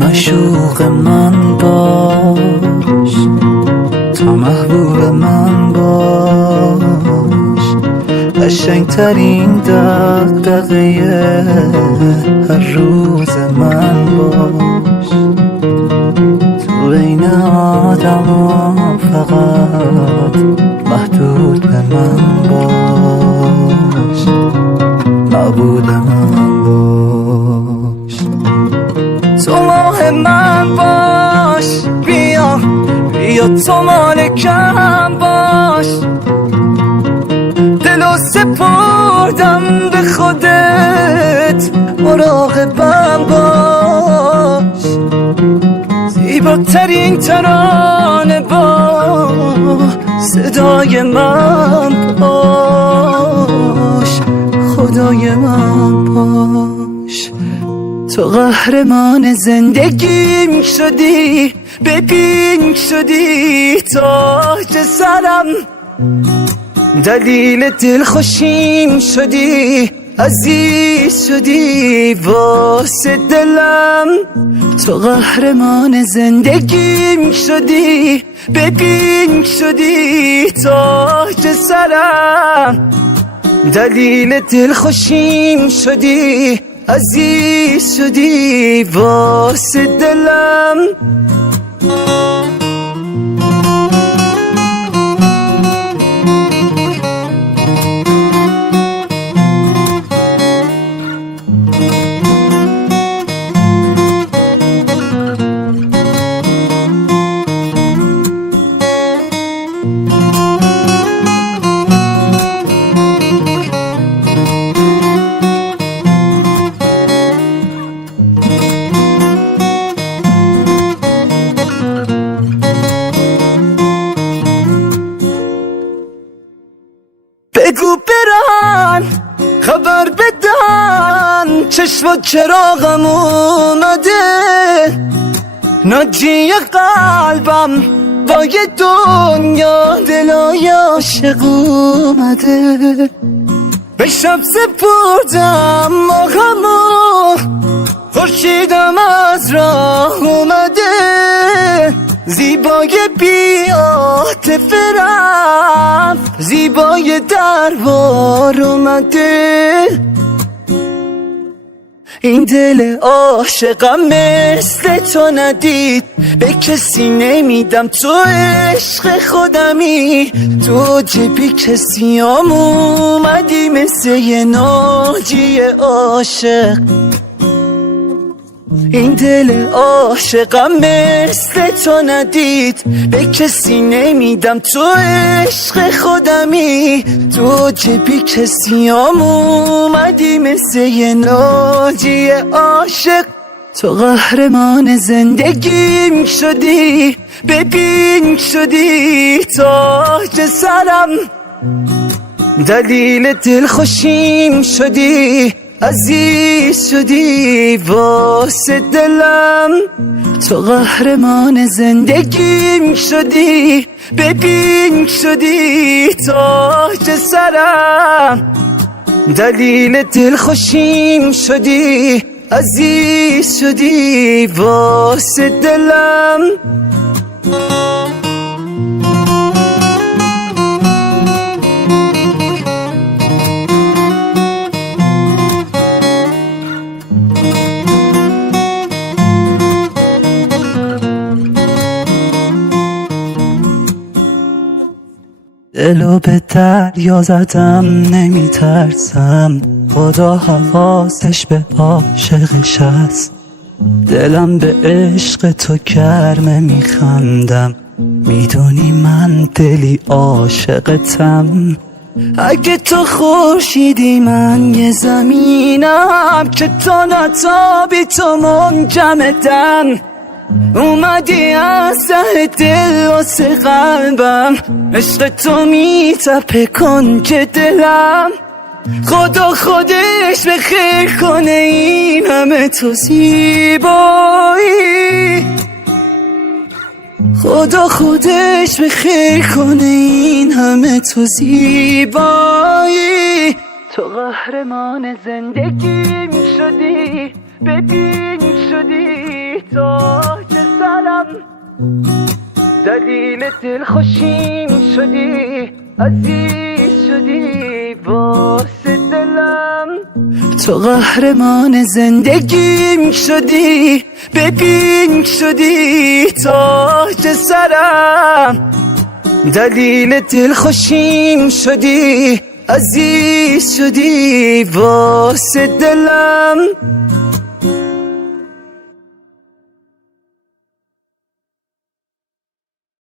معشوق من باش، تو محبوب من باش، قشنگترین دغدغه هر روز من باش. تو بین آدما فقط محدود به من باش، معبود من باش. تو ماه من باش، بیا تو مالکم باش. دلو سپردم به خودت، مراقبم باش. زیباترین ترانه با صدای من باش، خدای من باش. تو قهرمان زندگیم شدی، ببین شدی تاج سرم، دلیل دلخوشیم شدی، عزیز شدی واسه دلم. تو قهرمان زندگیم شدی، ببین شدی تاج سرم، دلیل دلخوشیم شدی، عزیز شدی واسه دلم. بگو برن خبر بدن، چشم و چراغم اومده، ناجی قلبم با یه دنیا دلای عاشق اومده. به شب سپردم ماهمو، خورشیدم از راه اومده، زیبای بی عاطفه رفت، زیبای دربار اومده. این دل عاشقم مثل تو ندید، به کسی نمیدم، تو عشق خودمی، تو جبی کسی هم اومدی مثل یه ناجی عاشق. این دل عاشقم مثل تو ندید، به کسی نمیدم، تو عشق خودمی، تو جبی کسی هم اومدی مثل یه ناجی عاشق. تو قهرمان زندگیم شدی، ببین شدی تاج سرم، دلیل دلخوشیم شدی، عزیز شدی واسه دلم. تو قهرمان زندگیم شدی، ببین شدی تاج سرم، دلیل دلخوشیم شدی، عزیز شدی واسه دلم. دلو به دریا زدم نمی ترسم، خدا حواسش به عاشقش هست. دلم به عشق تو گرمه میخندم، میدونی من دلی عاشقتم. اگه تو خورشیدی من یه زمینم، که تو نتابی تو منجمدم. اومدی از ته دل واسه قلبم، عشق تو میتپه کنج دلم. خدا خودش به خیر کنه این همه تو زیبایی، خدا خودش به خیر کنه این همه تو زیبایی. تو قهرمان زندگیم شدی، ببین شدی تاج سرم، دلیل دلخوشیم شدی، عزیز شدی واسه دلم. تو قهرمان زندگیم شدی، ببین شدی تاج سرم، دلیل دلخوشیم شدی، عزیز شدی واسه دلم.